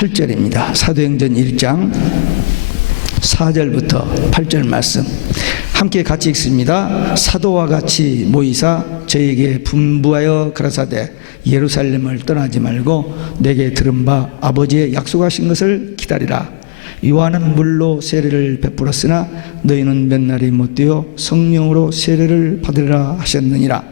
8절입니다. 사도행전 1장 4절부터 8절 말씀 함께 같이 읽습니다. 사도와 같이 모이사 저에게 분부하여 가라사대 예루살렘을 떠나지 말고 내게 들은 바 아버지의 약속하신 것을 기다리라. 요한은 물로 세례를 베풀었으나 너희는 몇 날이 못되어 성령으로 세례를 받으리라 하셨느니라.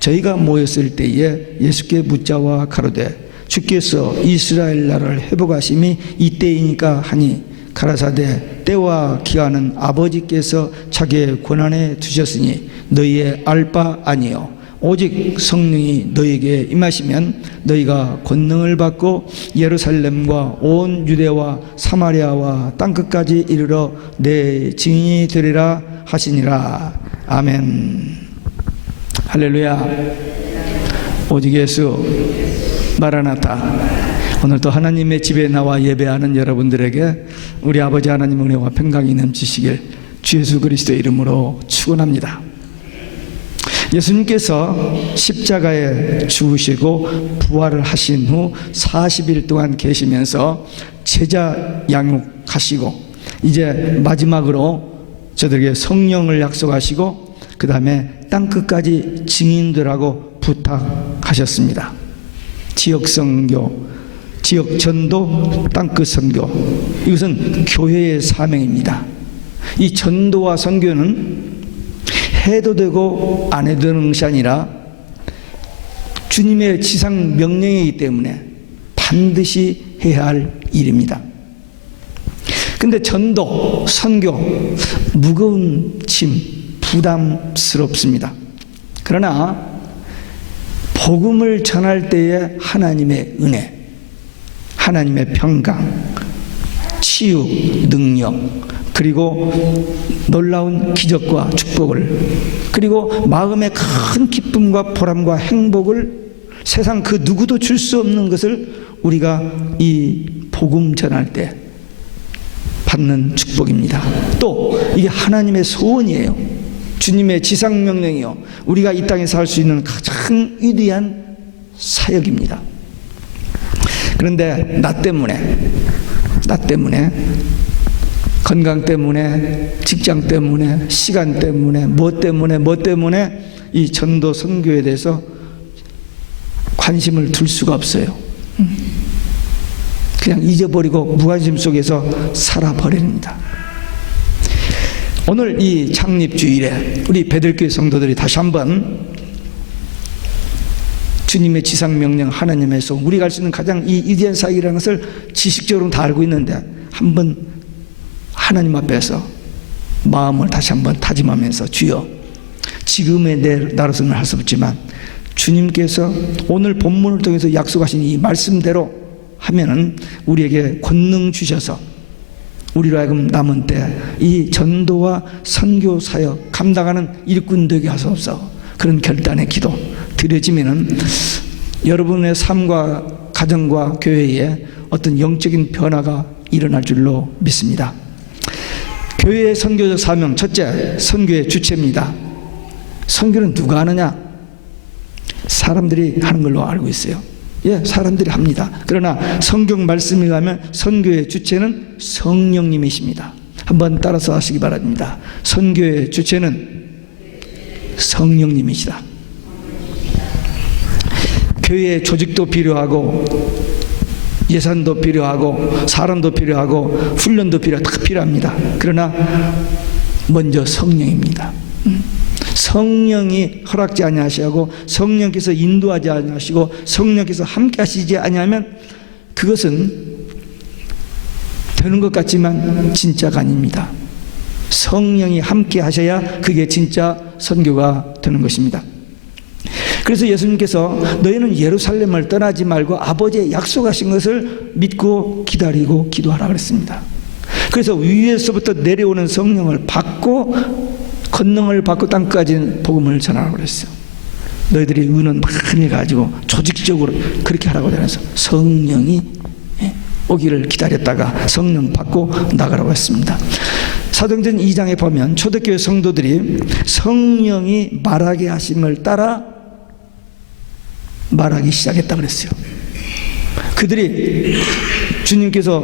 저희가 모였을 때에 예수께 묻자와 가로되 주께서 이스라엘 나라를 회복하심이 이때이니까 하니 가라사대 때와 기한은 아버지께서 자기의 권한에 두셨으니 너희의 알 바 아니요 오직 성령이 너희에게 임하시면 너희가 권능을 받고 예루살렘과 온 유대와 사마리아와 땅끝까지 이르러 내 증인이 되리라 하시니라. 아멘. 할렐루야. 오직 예수 마라나타. 오늘도 하나님의 집에 나와 예배하는 여러분들에게 우리 아버지 하나님의 은혜와 평강이 넘치시길 주 예수 그리스도의 이름으로 축원합니다. 예수님께서 십자가에 죽으시고 부활을 하신 후 40일 동안 계시면서 제자 양육하시고 이제 마지막으로 저들에게 성령을 약속하시고 그 다음에 땅끝까지 증인들하고 부탁하셨습니다. 지역 선교, 지역 전도, 땅끝 선교, 이것은 교회의 사명입니다. 이 전도와 선교는 해도 되고 안 해도 되는 것이 아니라 주님의 지상 명령이기 때문에 반드시 해야 할 일입니다. 근데 전도, 선교, 무거운 짐, 부담스럽습니다. 그러나 복음을 전할 때에 하나님의 은혜, 하나님의 평강, 치유, 능력, 그리고 놀라운 기적과 축복을, 그리고 마음의 큰 기쁨과 보람과 행복을 세상 그 누구도 줄 수 없는 것을 우리가 이 복음 전할 때 받는 축복입니다. 또 이게 하나님의 소원이에요. 주님의 지상명령이요, 우리가 이 땅에서 할 수 있는 가장 위대한 사역입니다. 그런데 나 때문에 건강 때문에, 직장 때문에, 시간 때문에, 뭐 때문에 이 전도 선교에 대해서 관심을 둘 수가 없어요. 그냥 잊어버리고 무관심 속에서 살아버립니다. 오늘 이 창립주일에 우리 베들교회 성도들이 다시 한번 주님의 지상명령, 하나님의 소, 우리가 할 수 있는 가장 이 위대한 사역이라는 것을 지식적으로는 다 알고 있는데 한번 하나님 앞에서 마음을 다시 한번 다짐하면서 주여, 지금의 나로서는 할 수 없지만 주님께서 오늘 본문을 통해서 약속하신 이 말씀대로 하면은 우리에게 권능 주셔서 우리로 하여금 남은 때 이 전도와 선교 사역 감당하는 일꾼 되게 하소서. 그런 결단의 기도 드려지면은 여러분의 삶과 가정과 교회에 어떤 영적인 변화가 일어날 줄로 믿습니다. 교회의 선교적 사명, 첫째, 선교의 주체입니다. 선교는 누가 하느냐? 사람들이 하는 걸로 알고 있어요. 예, 사람들이 합니다. 그러나 성경 말씀에 가면 선교의 주체는 성령님이십니다. 한번 따라서 하시기 바랍니다. 선교의 주체는 성령님이시다. 교회의 조직도 필요하고 예산도 필요하고 사람도 필요하고 훈련도 다 필요합니다. 그러나 먼저 성령입니다. 성령이 허락지 아니하시고 성령께서 인도하지 아니하시고 성령께서 함께 하시지 아니하면 그것은 되는 것 같지만 진짜가 아닙니다. 성령이 함께 하셔야 그게 진짜 선교가 되는 것입니다. 그래서 예수님께서 너희는 예루살렘을 떠나지 말고 아버지의 약속하신 것을 믿고 기다리고 기도하라 그랬습니다. 그래서 위에서부터 내려오는 성령을 받고 권능을 받고 땅까지 복음을 전하라고 그랬어요. 너희들이 의는 많이 가지고 조직적으로 그렇게 하라고 하면서 성령이 오기를 기다렸다가 성령 받고 나가라고 했습니다. 사도행전 2장에 보면 초대교회 성도들이 성령이 말하게 하심을 따라 말하기 시작했다 그랬어요. 그들이 주님께서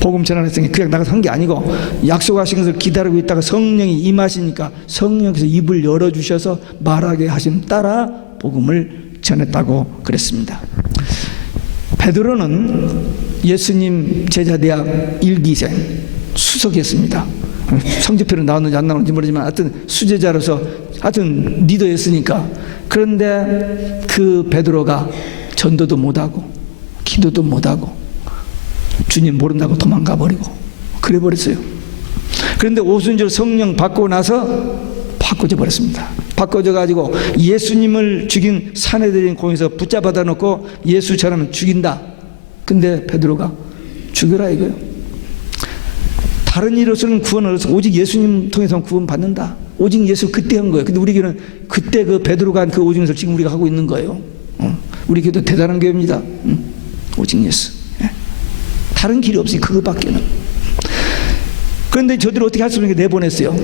복음 전환했으니 그냥 나가서 한 게 아니고 약속하신 것을 기다리고 있다가 성령이 임하시니까 성령께서 입을 열어주셔서 말하게 하심 따라 복음을 전했다고 그랬습니다. 베드로는 예수님 제자대학 1기생 수석이었습니다. 성적표로 나왔는지 안 나왔는지 모르지만 하여튼 수제자로서 하여튼 리더였으니까. 그런데 그 베드로가 전도도 못하고 기도도 못하고 주님 모른다고 도망가 버리고 그래 버렸어요. 그런데 오순절 성령 받고 나서 바꿔져 버렸습니다. 바꿔져 가지고 예수님을 죽인 사내들인 공에서 붙잡아다 놓고 예수처럼 죽인다. 근데 베드로가 죽여라 이거예요. 다른 이로서는 구원을 얻어서 오직 예수님 통해서 구원 받는다. 오직 예수 그때 한 거예요. 근데 우리 교회는 그때 그 베드로가 한 그 오직 예수를 지금 우리가 하고 있는 거예요. 우리 교회도 대단한 교회입니다. 오직 예수. 다른 길이 없으니 그거밖에는. 그런데 저들이 어떻게 할 수 없는 게 내보냈어요.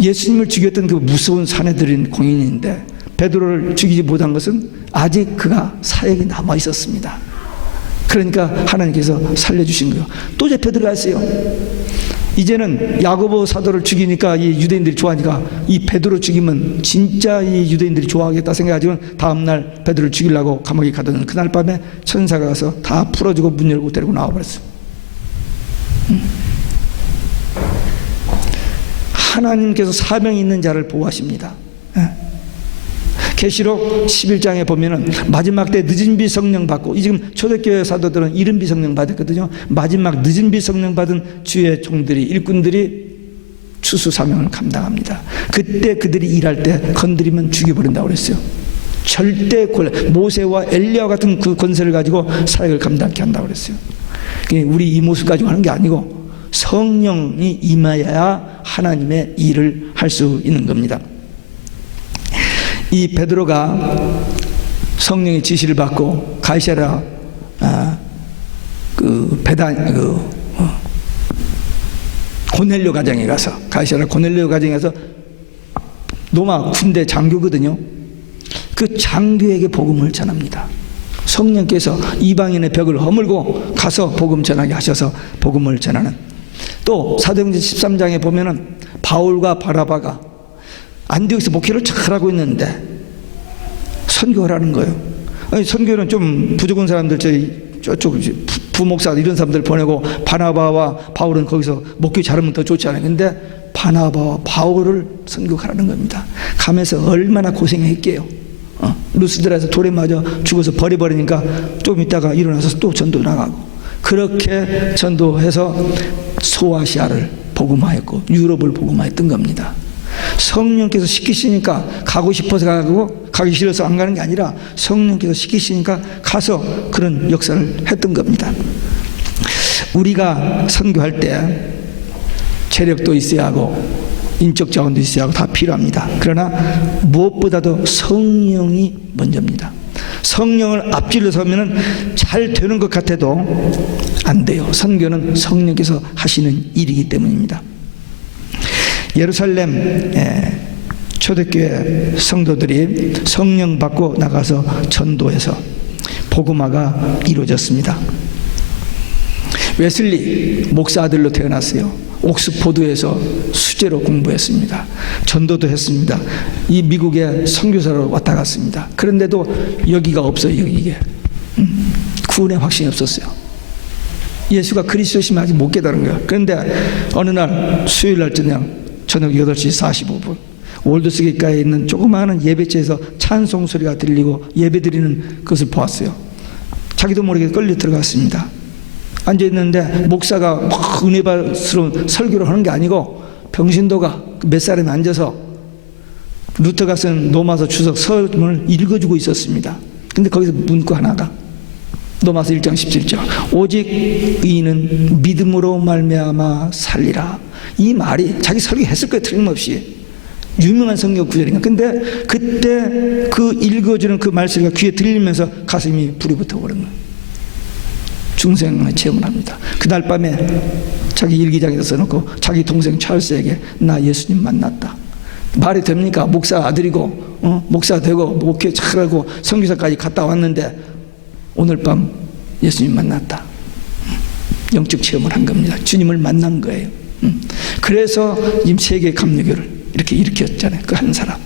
예수님을 죽였던 그 무서운 사내들인 공인인데 베드로를 죽이지 못한 것은 아직 그가 사역이 남아 있었습니다. 그러니까 하나님께서 살려주신 거예요. 또 잡혀 들어갔어요. 이제는 야고보 사도를 죽이니까 이 유대인들이 좋아하니까 이 베드로 죽이면 진짜 이 유대인들이 좋아하겠다 생각하지만 다음날 베드로를 죽이려고 감옥에 가던 그날 밤에 천사가 가서 다 풀어주고 문 열고 데리고 나와버렸어요. 하나님께서 사명이 있는 자를 보호하십니다. 계시록 11장에 보면은 마지막 때 늦은 비 성령 받고 지금 초대교회 사도들은 이른 비 성령 받았거든요. 마지막 늦은 비 성령 받은 주의 종들이 일꾼들이 추수 사명을 감당합니다. 그때 그들이 일할 때 건드리면 죽여버린다고 그랬어요. 절대 모세와 엘리야와 같은 그 권세를 가지고 사역을 감당케 한다고 그랬어요. 우리 이 모습 가지고 하는 게 아니고 성령이 임하여야 하나님의 일을 할 수 있는 겁니다. 이 베드로가 성령의 지시를 받고 가이사랴 고넬료 가정에 가서 가이사랴 고넬료 가정에 가서 로마 군대 장교거든요. 그 장교에게 복음을 전합니다. 성령께서 이방인의 벽을 허물고 가서 복음 전하게 하셔서 복음을 전하는. 또 사도행전 13장에 보면은 바울과 바나바가 안디옥에서 목회를 잘하고 있는데 선교하라는 거예요. 아니, 선교는 좀 부족한 사람들 저쪽 부목사 이런 사람들 보내고 바나바와 바울은 거기서 목회 잘하면 더 좋지 않아요. 근데 바나바와 바울을 선교하라는 겁니다. 가면서 얼마나 고생했게요. 루스드라에서 돌에 맞아 죽어서 버려버리니까 좀 있다가 일어나서 또 전도 나가고 그렇게 전도해서 소아시아를 복음화했고 유럽을 복음화했던 겁니다. 성령께서 시키시니까 가고 싶어서 가고 가기 싫어서 안 가는 게 아니라 성령께서 시키시니까 가서 그런 역사를 했던 겁니다. 우리가 선교할 때 체력도 있어야 하고 인적 자원도 있어야 하고 다 필요합니다. 그러나 무엇보다도 성령이 먼저입니다. 성령을 앞질러 서면은 잘 되는 것 같아도 안 돼요. 선교는 성령께서 하시는 일이기 때문입니다. 예루살렘 초대교회 성도들이 성령 받고 나가서 전도해서 복음화가 이루어졌습니다. 웨슬리 목사 아들로 태어났어요. 옥스포드에서 수재로 공부했습니다. 전도도 했습니다. 이 미국에 선교사로 왔다 갔습니다. 그런데도 여기가 없어요. 여기에 구원의 확신이 없었어요. 예수가 그리스도시면 아직 못 깨달은 거예요. 그런데 어느 날 수요일 날 저녁 8시 45분 월드스게이트가에 있는 조그마한 예배처에서 찬송 소리가 들리고 예배드리는 것을 보았어요. 자기도 모르게 끌려 들어갔습니다. 앉아있는데 목사가 막 은혜스러운 설교를 하는 게 아니고 병신도가 몇 사람이 앉아서 루터가 쓴 로마서 주석 서문을 읽어주고 있었습니다. 근데 거기서 문구 하나가 로마서 1장 17절 오직 의인은 믿음으로 말미암아 살리라. 이 말이 자기 설교했을 거예요. 틀림없이 유명한 성경 구절인가. 근데 그때 그 읽어주는 그 말소리가 귀에 들리면서 가슴이 불이 붙어버린 거예요. 중생의 체험을 합니다. 그날 밤에 자기 일기장에다 써놓고 자기 동생 찰스에게 나 예수님 만났다. 말이 됩니까? 목사 아들이고 목사 되고 목회 잘하고 선교사까지 갔다 왔는데 오늘 밤 예수님 만났다. 영적 체험을 한 겁니다. 주님을 만난 거예요. 그래서 지금 세계 감리교를 이렇게 일으켰잖아요. 그 한 사람.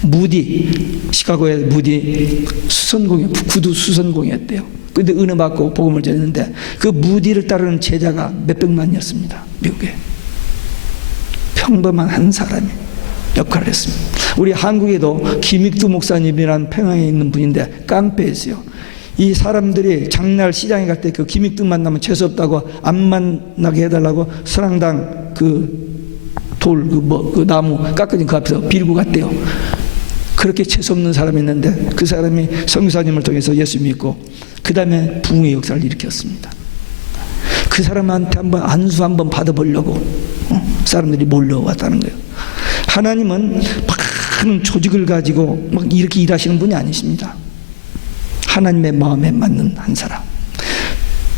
무디, 시카고의 무디 수선공예, 구두 수선공예였대요. 근데 은혜 받고 복음을 전했는데 그 무디를 따르는 제자가 몇백만이었습니다. 미국에. 평범한 한 사람이 역할을 했습니다. 우리 한국에도 김익두 목사님이라는 평양에 있는 분인데 깡패였어요. 이 사람들이 장날 시장에 갈 때 그 김익두 만나면 재수없다고 안 만나게 해달라고 선앙당 그 나무 깎아진 그 앞에서 빌고 갔대요. 그렇게 재수없는 사람이 있는데 그 사람이 선교사님을 통해서 예수 믿고 그 다음에 부흥의 역사를 일으켰습니다. 그 사람한테 한번 안수 한번 받아보려고 사람들이 몰려왔다는 거예요. 하나님은 많은 조직을 가지고 막 이렇게 일하시는 분이 아니십니다. 하나님의 마음에 맞는 한 사람,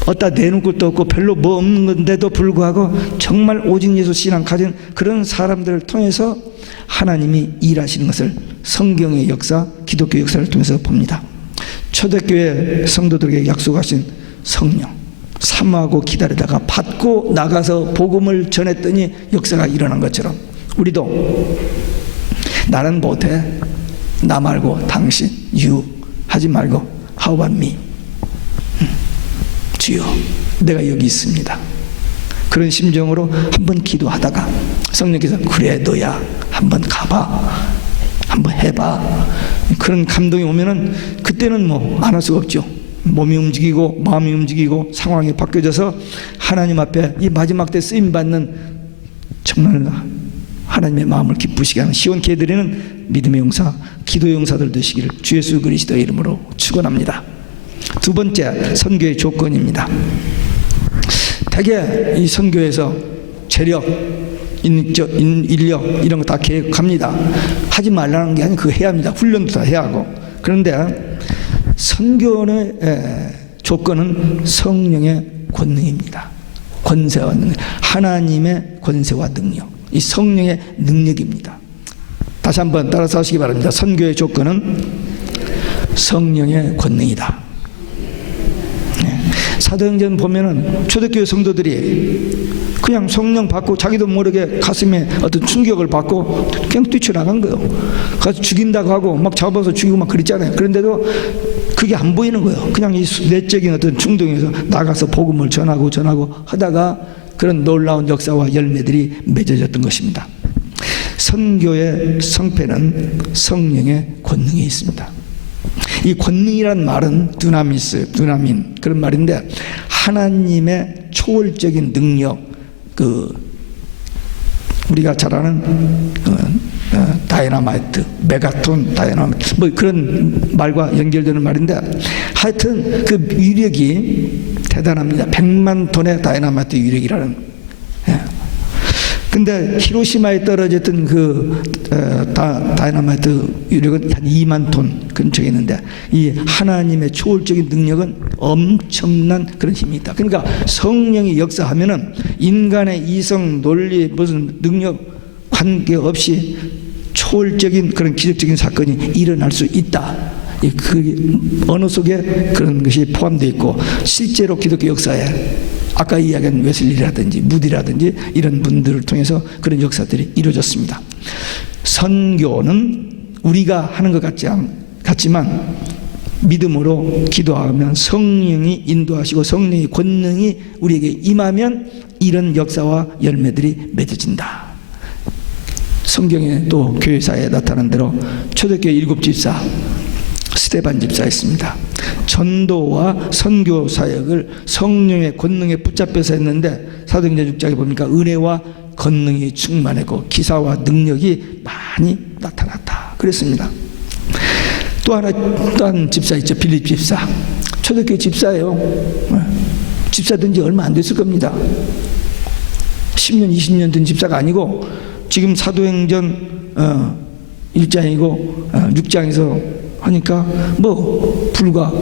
어디다 내놓을 것도 없고 별로 뭐 없는 건데도 불구하고 정말 오직 예수 신앙 가진 그런 사람들을 통해서 하나님이 일하시는 것을 성경의 역사, 기독교 역사를 통해서 봅니다. 초대교회 성도들에게 약속하신 성령, 사모하고 기다리다가 받고 나가서 복음을 전했더니 역사가 일어난 것처럼 우리도 나는 못해, 나 말고 당신, you 하지 말고 how about me, 주여 내가 여기 있습니다. 그런 심정으로 한번 기도하다가 성령께서 그래 너야 한번 가봐, 한번 해봐, 그런 감동이 오면은 그때는 뭐 안 할 수가 없죠. 몸이 움직이고 마음이 움직이고 상황이 바뀌어져서 하나님 앞에 이 마지막 때 쓰임받는 정말 하나님의 마음을 기쁘시게 하는 시온케 해드리는 믿음의 용사, 기도의 용사들 되시기를 주 예수 그리스도의 이름으로 축원합니다. 두 번째, 선교의 조건입니다. 대개 이 선교에서 재력, 인력 이런 거 다 계획합니다. 하지 말라는 게 아니고 그거 해야 합니다. 훈련도 다 해야 하고. 그런데 선교의 조건은 성령의 권능입니다. 권세와 능력, 하나님의 권세와 능력, 이 성령의 능력입니다. 다시 한번 따라서 하시기 바랍니다. 선교의 조건은 성령의 권능이다. 사도행전 보면은 초대교회 성도들이 그냥 성령 받고 자기도 모르게 가슴에 어떤 충격을 받고 그냥 뛰쳐나간 거예요. 가서 죽인다고 하고 막 잡아서 죽이고 막 그랬잖아요. 그런데도 그게 안 보이는 거예요. 그냥 이 내적인 어떤 충동에서 나가서 복음을 전하고 하다가 그런 놀라운 역사와 열매들이 맺어졌던 것입니다. 선교의 성패는 성령의 권능에 있습니다. 이 권능이란 말은 두나민 그런 말인데 하나님의 초월적인 능력, 우리가 잘 아는 다이너마이트, 메가톤 다이너마이트 뭐 그런 말과 연결되는 말인데 하여튼 그 위력이 대단합니다. 100만 톤의 다이너마이트 위력이라는. 근데 히로시마에 떨어졌던 그 다이너마이트 위력은 한 2만 톤 근처에 있는데 이 하나님의 초월적인 능력은 엄청난 그런 힘이 있다. 그러니까 성령이 역사하면은 인간의 이성, 논리, 무슨 능력 관계없이 초월적인 그런 기적적인 사건이 일어날 수 있다. 그 언어 속에 그런 것이 포함되어 있고 실제로 기독교 역사에 아까 이야기한 웨슬리라든지 무디라든지 이런 분들을 통해서 그런 역사들이 이루어졌습니다. 선교는 우리가 하는 것 같지만 믿음으로 기도하면 성령이 인도하시고 성령의 권능이 우리에게 임하면 이런 역사와 열매들이 맺어진다. 성경에 또 교회사에 나타난 대로 초대교회 7집사 스데반 집사였습니다. 전도와 선교 사역을 성령의 권능에 붙잡혀서 했는데 사도행전 6장에 보니까 은혜와 권능이 충만했고 기사와 능력이 많이 나타났다 그랬습니다. 또 한 집사 있죠. 빌립 집사. 초대교회 집사예요. 집사 된 지 얼마 안 됐을 겁니다. 10년 20년 된 집사가 아니고 지금 사도행전 1장이고 6장에서 하니까 뭐 불과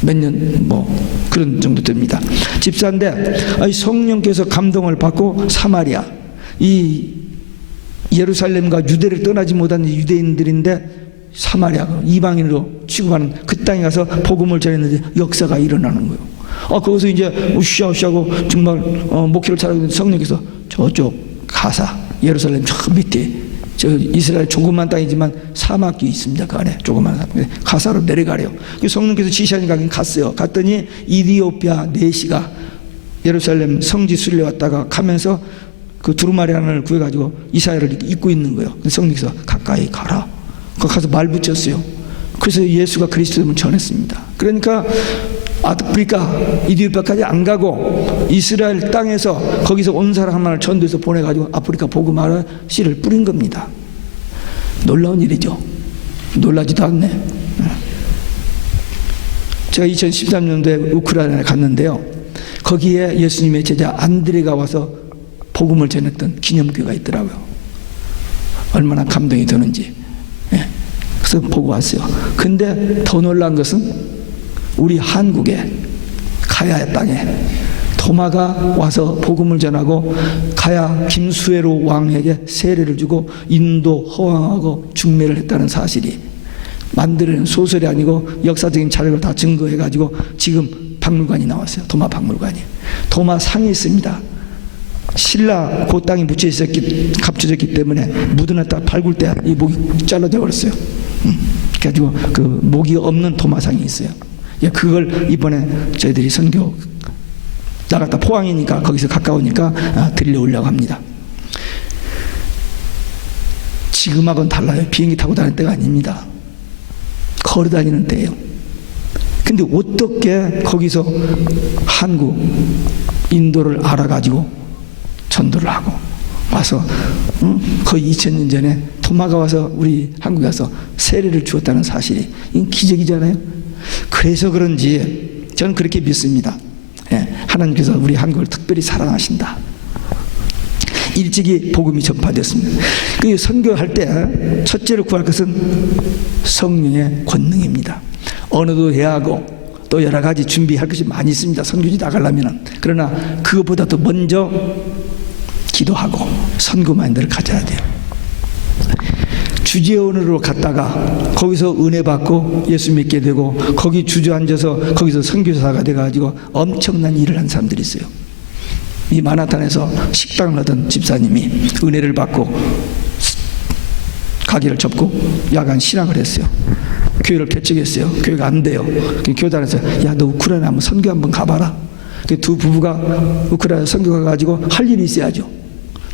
몇 년 뭐 그런 정도 됩니다. 집사인데 성령께서 감동을 받고 사마리아, 이 예루살렘과 유대를 떠나지 못한 유대인들인데 사마리아 이방인으로 취급하는 그 땅에 가서 복음을 전했는데 역사가 일어나는 거예요. 거기서 이제 우시하고 정말 목회를 잘하고 있는 성령께서 저쪽 가사 예루살렘 저 밑에 저 이스라엘 조그만 땅이지만 사막이 있습니다. 그 안에 조그만 사막 가사로 내려가래요. 그 성령께서 지시하니 가긴 갔어요. 갔더니 이디오피아 내시가 예루살렘 성지 순례 왔다가 가면서 그 두루마리안을 구해가지고 이사야를 입고 있는 거예요. 성령께서 가까이 가라. 거기 가서 말 붙였어요. 그래서 예수가 그리스도임을 전했습니다. 그러니까 아프리카 이디오피아까지 안 가고 이스라엘 땅에서 거기서 온 사람 하나를 전도해서 보내가지고 아프리카 복음화를 씨를 뿌린 겁니다. 놀라운 일이죠. 놀라지도 않네. 제가 2013년도에 우크라이나에 갔는데요. 거기에 예수님의 제자 안드레가 와서 복음을 전했던 기념교가 있더라고요. 얼마나 감동이 드는지. 그래서 보고 왔어요. 근데 더 놀란 것은 우리 한국에 가야 땅에 도마가 와서 복음을 전하고 가야 김수회로 왕에게 세례를 주고 인도 허왕하고 중매를 했다는 사실이 만드는 소설이 아니고 역사적인 자료를 다 증거해가지고 지금 박물관이 나왔어요. 도마 박물관이. 도마 상이 있습니다. 신라 그 땅이 갇혀졌기 때문에 묻어놨다 밟을 때 이 목이 잘라져 버렸어요. 그래가지고 그 목이 없는 도마상이 있어요. 그걸 이번에 저희들이 선교 나갔다 포항이니까 거기서 가까우니까 들려오려고 합니다. 지금하고는 달라요. 비행기 타고 다닐 때가 아닙니다. 걸어 다니는 때예요. 근데 어떻게 거기서 한국, 인도를 알아가지고 전도를 하고 와서 거의 2000년 전에 도마가 와서 우리 한국에 와서 세례를 주었다는 사실이 이건 기적이잖아요. 그래서 그런지 저는 그렇게 믿습니다. 하나님께서 우리 한국을 특별히 사랑하신다. 일찍이 복음이 전파됐습니다. 그 선교할 때 첫째로 구할 것은 성령의 권능입니다. 언어도 해야 하고 또 여러 가지 준비할 것이 많이 있습니다. 선교지 나가려면. 그러나 그것보다도 먼저 기도하고 선교 마인드를 가져야 돼요. 주재원으로 갔다가 거기서 은혜 받고 예수 믿게 되고 거기 주저앉아서 거기서 선교사가 돼가지고 엄청난 일을 한 사람들이 있어요. 이 마나탄에서 식당을 하던 집사님이 은혜를 받고 가게를 접고 야간 신학을 했어요. 교회를 개척했어요. 교회가 안 돼요. 교단에서 야 너 우크라이나 한번 선교 한번 가봐라. 두 부부가 우크라이나 선교 가가지고 할 일이 있어야죠.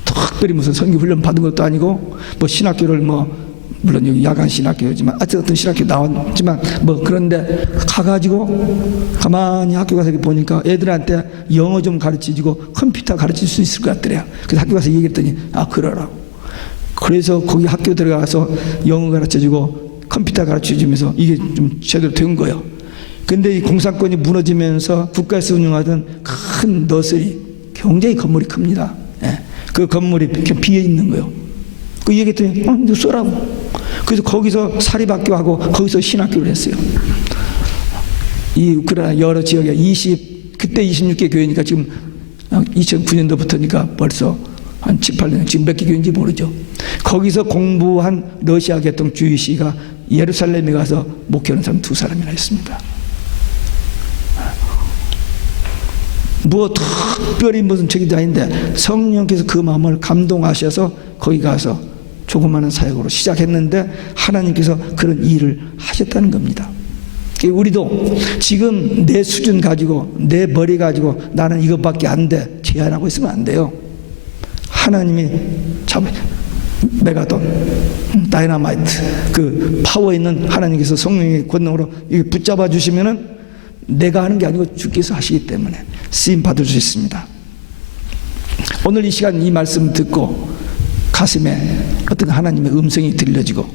특별히 무슨 선교 훈련 받은 것도 아니고 뭐 신학교를 물론 여기 야간 신학교지만 어떤 신학교 나왔지만 그런데 가가지고 가만히 학교 가서 보니까 애들한테 영어 좀 가르치고 컴퓨터 가르칠 수 있을 것 같더래요. 그래서 학교 가서 얘기했더니 그러라고. 그래서 거기 학교 들어가서 영어 가르쳐주고 컴퓨터 가르쳐주면서 이게 좀 제대로 된 거예요. 근데 이 공산권이 무너지면서 국가에서 운영하던 큰 너스리 굉장히 건물이 큽니다. 그 건물이 비어 있는 거예요. 그 얘기했더니 너 써라고. 그래서 거기서 사립학교하고 거기서 신학교를 했어요. 이 우크라이나 여러 지역에 그때 26개 교회니까 지금 2009년도부터니까 벌써 한 7, 8년 지금 몇 개 교회인지 모르죠. 거기서 공부한 러시아 계통 주의시가 예루살렘에 가서 목회하는 사람 2사람이나 있습니다. 특별히 무슨 책임도 아닌데 성령께서 그 마음을 감동하셔서 거기 가서 조그마한 사역으로 시작했는데 하나님께서 그런 일을 하셨다는 겁니다. 우리도 지금 내 수준 가지고 내 머리 가지고 나는 이것밖에 안 돼 제한하고 있으면 안 돼요. 하나님이 메가돈, 다이너마이트 그 파워 있는 하나님께서 성령의 권능으로 붙잡아 주시면은 내가 하는 게 아니고 주께서 하시기 때문에 쓰임 받을 수 있습니다. 오늘 이 시간 이 말씀 듣고 가슴에 어떤 하나님의 음성이 들려지고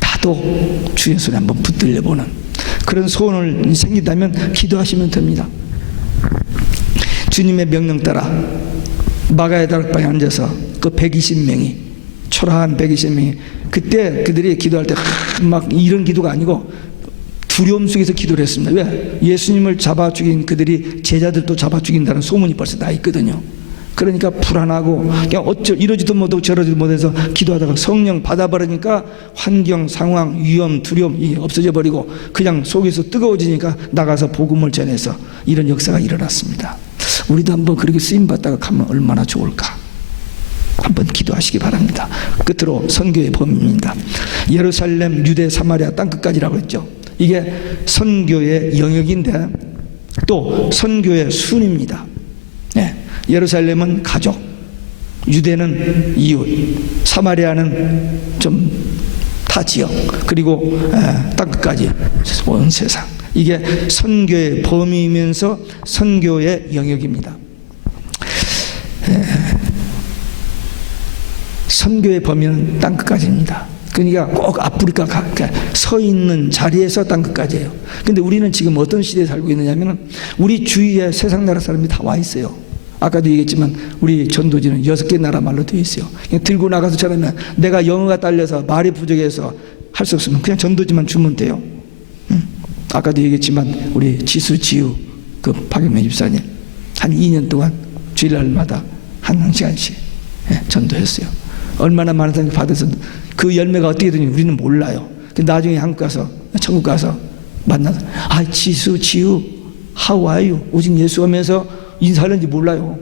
나도 주의 손에 한번 붙들려 보는 그런 소원을 생긴다면 기도하시면 됩니다. 주님의 명령 따라 마가의 다락방에 앉아서 그 120명이 초라한 120명이 그때 그들이 기도할 때 막 이런 기도가 아니고 두려움 속에서 기도를 했습니다. 왜? 예수님을 잡아 죽인 그들이 제자들도 잡아 죽인다는 소문이 벌써 나 있거든요. 그러니까 불안하고 그냥 이러지도 못하고 저러지도 못해서 기도하다가 성령 받아버리니까 환경, 상황, 위험, 두려움 이게 없어져 버리고 그냥 속에서 뜨거워지니까 나가서 복음을 전해서 이런 역사가 일어났습니다. 우리도 한번 그렇게 쓰임받다가 가면 얼마나 좋을까. 한번 기도하시기 바랍니다. 끝으로 선교의 범위입니다. 예루살렘, 유대, 사마리아 땅끝까지라고 했죠. 이게 선교의 영역인데 또 선교의 순입니다. 네. 예루살렘은 가족, 유대는 이웃, 사마리아는 좀 타 지역, 그리고 땅끝까지 온 세상. 이게 선교의 범위이면서 선교의 영역입니다. 선교의 범위는 땅끝까지입니다. 그러니까 꼭 아프리카 서 있는 자리에서 땅끝까지예요. 근데 우리는 지금 어떤 시대에 살고 있느냐면 우리 주위에 세상 나라 사람이 다 와 있어요. 아까도 얘기했지만 우리 전도지는 6개 나라 말로 되어 있어요. 그냥 들고 나가서 전하면 내가 영어가 딸려서 말이 부족해서 할 수 없으면 그냥 전도지만 주면 돼요. 아까도 얘기했지만 우리 지수 그 박영매 집사님 한 2년 동안 주일날마다 한 시간씩 전도했어요. 얼마나 많은 사람이 받아서 그 열매가 어떻게 되는지 우리는 몰라요. 나중에 한국 가서 천국 가서 만나서 지수 how are you? 오직 예수 하면서 인사하는지 몰라요.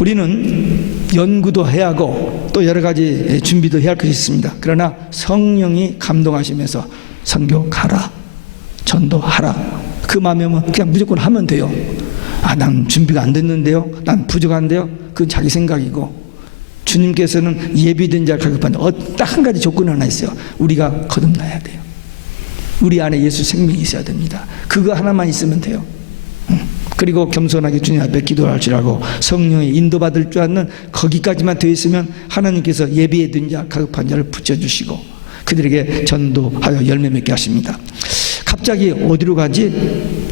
우리는 연구도 해야 하고 또 여러 가지 준비도 해야 할 것이 있습니다. 그러나 성령이 감동하시면서 선교 가라, 전도하라, 그 마음이면 그냥 무조건 하면 돼요. 난 준비가 안 됐는데요, 난 부족한데요, 그건 자기 생각이고, 주님께서는 예비된 자 가급한데 딱 한 가지 조건 하나 있어요. 우리가 거듭나야 돼요. 우리 안에 예수 생명이 있어야 됩니다. 그거 하나만 있으면 돼요. 그리고 겸손하게 주님 앞에 기도할 줄 알고 성령의 인도받을 줄 아는 거기까지만 되어 있으면 하나님께서 예비된 자 가급한 자를 붙여주시고 그들에게 전도하여 열매 맺게 하십니다. 갑자기 어디로 가지?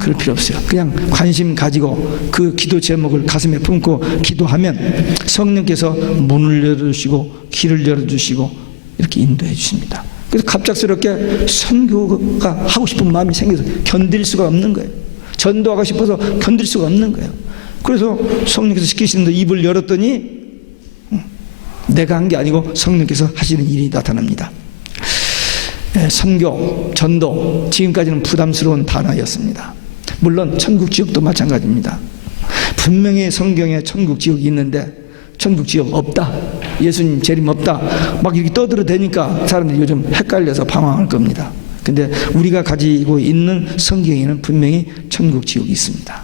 그럴 필요 없어요. 그냥 관심 가지고 그 기도 제목을 가슴에 품고 기도하면 성령께서 문을 열어주시고 길을 열어주시고 이렇게 인도해 주십니다. 그래서 갑작스럽게 선교가 하고 싶은 마음이 생겨서 견딜 수가 없는 거예요. 전도하고 싶어서 견딜 수가 없는 거예요. 그래서 성령께서 시키시는 대로 입을 열었더니 내가 한 게 아니고 성령께서 하시는 일이 나타납니다. 선교, 전도, 지금까지는 부담스러운 단어였습니다. 물론 천국 지옥도 마찬가지입니다. 분명히 성경에 천국 지옥이 있는데 천국 지옥 없다, 예수님 재림 없다 막 이렇게 떠들어대니까 사람들이 요즘 헷갈려서 방황할 겁니다. 근데 우리가 가지고 있는 성경에는 분명히 천국 지옥이 있습니다.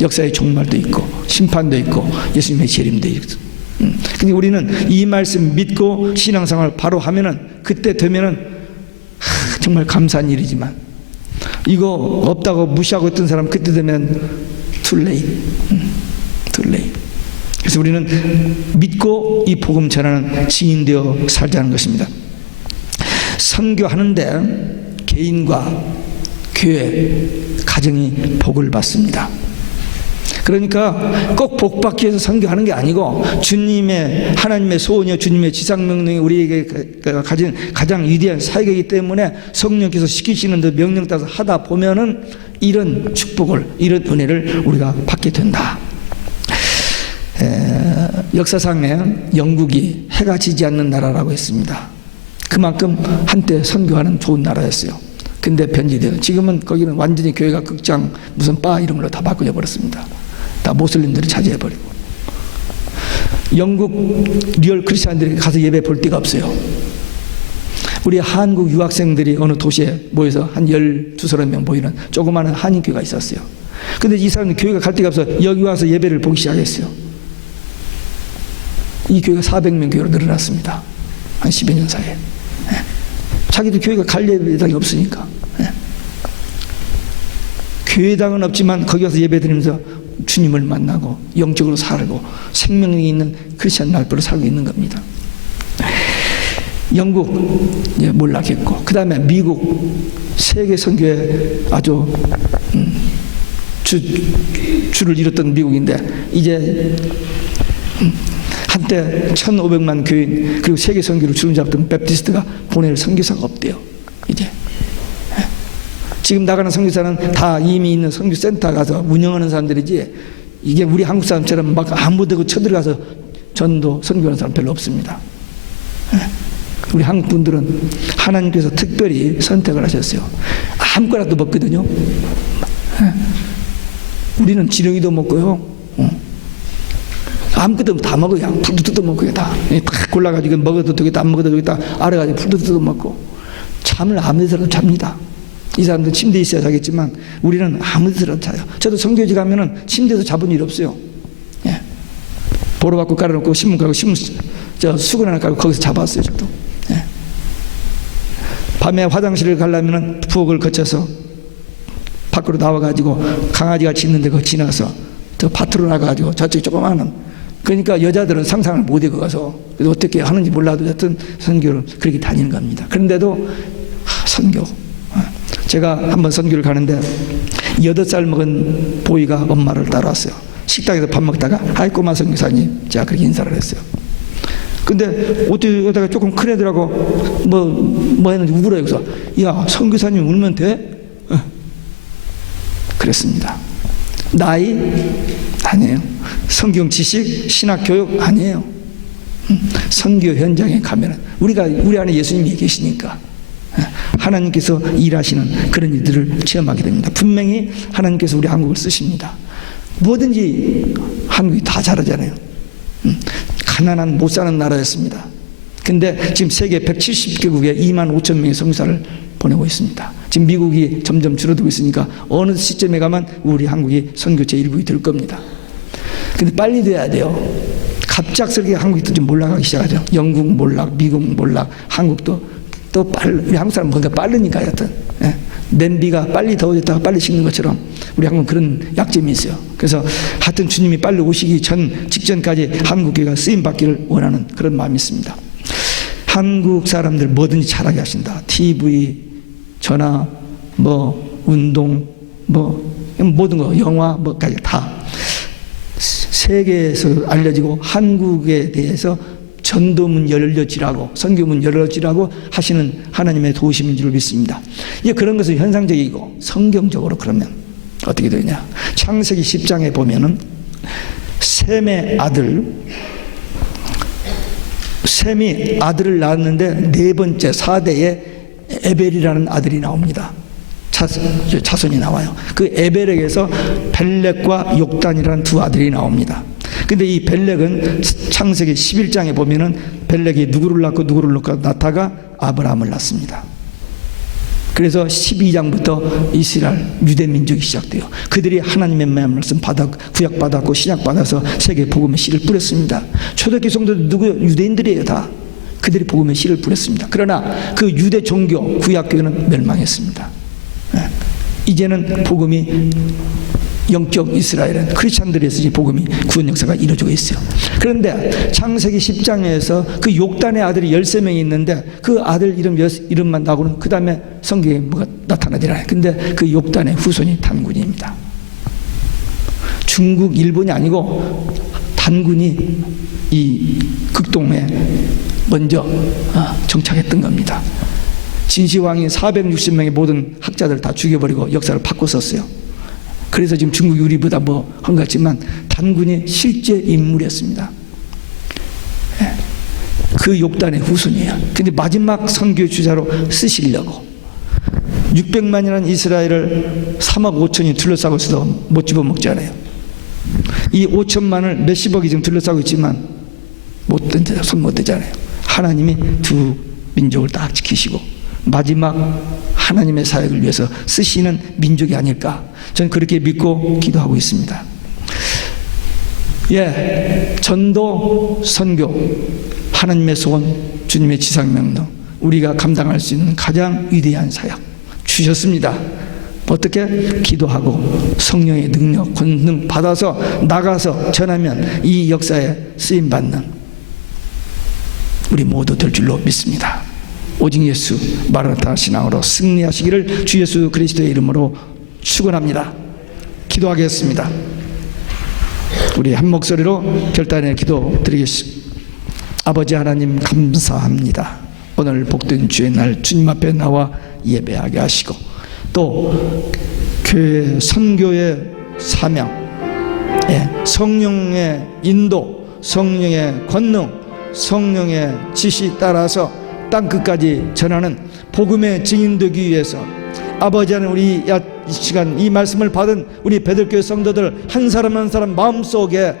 역사의 종말도 있고 심판도 있고 예수님의 재림도 있고. 근데 우리는 이 말씀 믿고 신앙생활 바로 하면은 그때 되면은 정말 감사한 일이지만 이거 없다고 무시하고 있던 사람 그때 되면 too late. 그래서 우리는 믿고 이 복음 전하는 증인되어 살자는 것입니다. 선교하는데 개인과 교회, 가정이 복을 받습니다. 그러니까 꼭 복받기 위해서 선교하는 게 아니고 주님의 하나님의 소원이요 주님의 지상명령이 우리에게 가진 가장 위대한 사역이기 때문에 성령께서 시키시는 데 명령 따라서 하다 보면은 이런 축복을, 이런 은혜를 우리가 받게 된다. 역사상에 영국이 해가 지지 않는 나라라고 했습니다. 그만큼 한때 선교하는 좋은 나라였어요. 근데 변질돼요. 지금은 거기는 완전히 교회가 극장 무슨 바 이런 걸로 다 바꾸려 버렸습니다. 다 모슬림들이 차지해버리고 영국 리얼 크리스찬들이 가서 예배 볼 데가 없어요. 우리 한국 유학생들이 어느 도시에 모여서 한 12-13명 모이는 조그마한 한인교회가 있었어요. 근데 이 사람들이 교회가 갈 데가 없어 여기 와서 예배를 보기 시작했어요. 이 교회가 400명 교회로 늘어났습니다. 한 10여 년 사이에. 자기도 교회가 갈 예배당이 없으니까. 교회당은 없지만 거기 와서 예배 드리면서 주님을 만나고 영적으로 살고 생명력이 있는 크리스천 날부로 살고 있는 겁니다. 영국 몰락했고 그 다음에 미국 세계 선교에 아주 주를 이뤘던 미국인데 이제 한때 1,500만 교인 그리고 세계 선교를 주름 잡던 베프티스트가 보낼 선교사가 없대요. 이제 지금 나가는 선교사는 다 이미 있는 선교센터 가서 운영하는 사람들이지, 이게 우리 한국 사람처럼 막 아무 데고 쳐들어가서 전도 선교하는 사람 별로 없습니다. 우리 한국 분들은 하나님께서 특별히 선택을 하셨어요. 아무거나도 먹거든요. 우리는 지렁이도 먹고요. 아무것도 다 먹어요. 풀도 뜯어 먹고요. 다 골라가지고 먹어도 되겠다, 안 먹어도 되겠다 알아가지고 풀도 뜯어 먹고. 잠을 아무 데서라도 잡니다. 이 사람들은 침대에 있어야 자겠지만 우리는 아무 데서라도 자요. 저도 선교지 가면은 침대에서 잡은 일 없어요. 예. 보로 받고 깔아놓고 신문 깔고 수건 하나 깔고 거기서 잡았어요. 저도. 예. 밤에 화장실을 가려면은 부엌을 거쳐서 밖으로 나와가지고 강아지가 짖는데 그거 지나서 저 밭으로 나가가지고 저쪽에 조그마한, 그러니까 여자들은 상상을 못해 가서 어떻게 하는지 몰라도 여튼 선교를 그렇게 다니는 겁니다. 그런데도 선교, 제가 한번 선교를 가는데 8살 먹은 보이가 엄마를 따라왔어요. 식당에서 밥 먹다가 아이 꼬마 선교사님, 제가 그렇게 인사를 했어요. 근데 어떻게 여자가 조금 큰 애들하고 뭐 했는지 울어요. 그래서 야, 선교사님 울면 돼? 그랬습니다. 나이? 아니에요. 성경 지식, 신학 교육? 아니에요. 선교 현장에 가면은 우리 안에 예수님이 계시니까 하나님께서 일하시는 그런 일들을 체험하게 됩니다. 분명히 하나님께서 우리 한국을 쓰십니다. 뭐든지 한국이 다 잘하잖아요. 가난한 못 사는 나라였습니다. 근데 지금 세계 170개국에 2만 5천 명의 선교사를 보내고 있습니다. 지금 미국이 점점 줄어들고 있으니까 어느 시점에 가면 우리 한국이 선교 제1국이 될 겁니다. 근데 빨리 돼야 돼요. 갑작스럽게 한국이 또 좀 몰락하기 시작하죠. 영국 몰락, 미국 몰락, 한국도 또 우리 한국 사람 뭔가 빠르니까 하여튼. 예. 냄비가 빨리 더워졌다가 빨리 식는 것처럼 우리 한국은 그런 약점이 있어요. 그래서 하여튼 주님이 빨리 오시기 직전까지 한국교회가 쓰임받기를 원하는 그런 마음이 있습니다. 한국 사람들 뭐든지 잘하게 하신다. TV, 전화, 운동, 모든 거, 영화, 뭐까지 다 세계에서 알려지고 한국에 대해서 전도문 열려지라고, 선교문 열려지라고 하시는 하나님의 도우심인 줄 믿습니다. 이제 그런 것은 현상적이고 성경적으로 그러면 어떻게 되냐? 창세기 10장에 보면은 셈이 아들을 낳았는데 네 번째 4대에 에벨이라는 아들이 나옵니다. 자손이 나와요. 그 에벨에게서 벨렉과 욕단이라는 두 아들이 나옵니다. 근데 이 벨렉은 창세기 11장에 보면은 벨렉이 누구를 낳고 나타가 아브라함을 낳습니다. 그래서 12장부터 이스라엘 유대 민족이 시작돼요. 그들이 하나님의 말씀 구약받았고 신약받아서 세계 복음의 씨를 뿌렸습니다. 초대교회 성도들 누구요? 유대인들이에요. 다 그들이 복음의 씨를 뿌렸습니다. 그러나 그 유대 종교 구약교회는 멸망했습니다. 이제는 복음이 영적 이스라엘은 크리스찬들에서 이제 복음이 구원 역사가 이루어지고 있어요. 그런데 창세기 10장에서 그 욕단의 아들이 13명이 있는데 그 아들 이름만 나오고는 그 다음에 성경에 뭐가 나타나더라. 근데 그 욕단의 후손이 단군입니다. 중국, 일본이 아니고 단군이 이 극동에 먼저 정착했던 겁니다. 진시황이 460명의 모든 학자들 다 죽여버리고 역사를 바꿨었어요. 그래서 지금 중국이 우리보다 한 것 같지만 단군이 실제 인물이었습니다. 그 욕단의 후손이에요. 근데 마지막 선교 주자로 쓰시려고 600만이라는 이스라엘을 3억 5천이 둘러싸고 있어도 못 집어먹잖아요. 이 5천만을 몇십억이 지금 둘러싸고 있지만 손 못 대잖아요. 하나님이 두 민족을 딱 지키시고 마지막 하나님의 사역을 위해서 쓰시는 민족이 아닐까, 저는 그렇게 믿고 기도하고 있습니다. 전도, 선교, 하나님의 소원, 주님의 지상명령, 우리가 감당할 수 있는 가장 위대한 사역 주셨습니다. 어떻게? 기도하고 성령의 능력, 권능 받아서 나가서 전하면 이 역사에 쓰임받는 우리 모두 될 줄로 믿습니다. 오직 예수 마라나타 신앙으로 승리하시기를 주 예수 그리스도의 이름으로 축원합니다. 기도하겠습니다. 우리 한 목소리로 결단의 기도 드리겠습니다. 아버지 하나님 감사합니다. 오늘 복된 주의 날 주님 앞에 나와 예배하게 하시고 또 교회 선교의 사명, 성령의 인도, 성령의 권능, 성령의 지시 따라서 땅끝까지 전하는 복음의 증인되기 위해서 아버지 하나님, 우리 이 시간 이 말씀을 받은 우리 베들교회 성도들 한 사람 한 사람 마음속에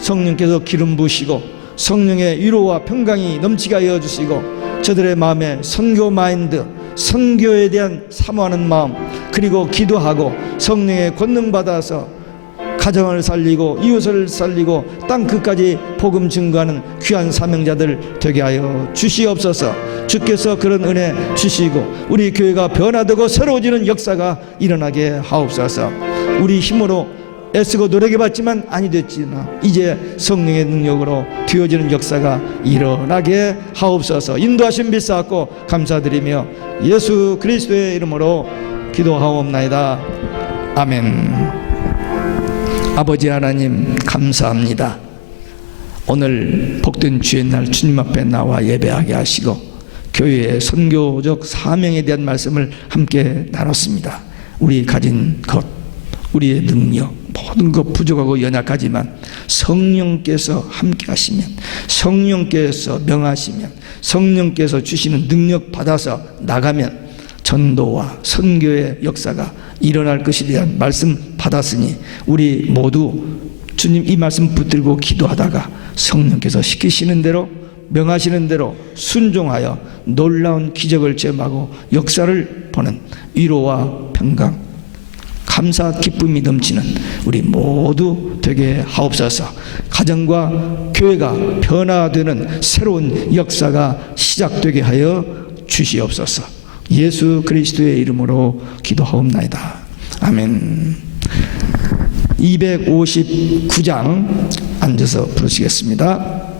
성령께서 기름 부으시고 성령의 위로와 평강이 넘치게 하여 주시고 저들의 마음에 선교 마인드, 선교에 대한 사모하는 마음, 그리고 기도하고 성령의 권능 받아서 가정을 살리고 이웃을 살리고 땅끝까지 복음 증거하는 귀한 사명자들 되게 하여 주시옵소서. 주께서 그런 은혜 주시고 우리 교회가 변화되고 새로워지는 역사가 일어나게 하옵소서. 우리 힘으로 애쓰고 노력해봤지만 아니 됐지나 이제 성령의 능력으로 되어지는 역사가 일어나게 하옵소서. 인도하심 믿사옵고 감사드리며 예수 그리스도의 이름으로 기도하옵나이다. 아멘. 아버지 하나님 감사합니다. 오늘 복된 주의 날 주님 앞에 나와 예배하게 하시고 교회의 선교적 사명에 대한 말씀을 함께 나눴습니다. 우리 가진 것, 우리의 능력, 모든 것 부족하고 연약하지만 성령께서 함께 하시면, 성령께서 명하시면, 성령께서 주시는 능력 받아서 나가면 전도와 선교의 역사가 일어날 것에 대한 말씀 받았으니 우리 모두 주님 이 말씀 붙들고 기도하다가 성령께서 시키시는 대로 명하시는 대로 순종하여 놀라운 기적을 체험하고 역사를 보는 위로와 평강, 감사 기쁨이 넘치는 우리 모두 되게 하옵소서. 가정과 교회가 변화되는 새로운 역사가 시작되게 하여 주시옵소서. 예수 그리스도의 이름으로 기도하옵나이다. 아멘. 259장 앉아서 부르시겠습니다.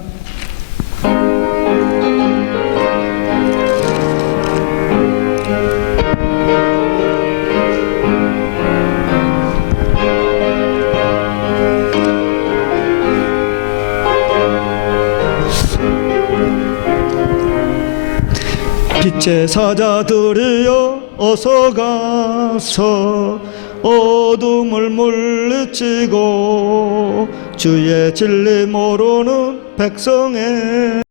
빛의 사자들이여 어서 가서 어둠을 물리치고 주의 진리 모르는 백성의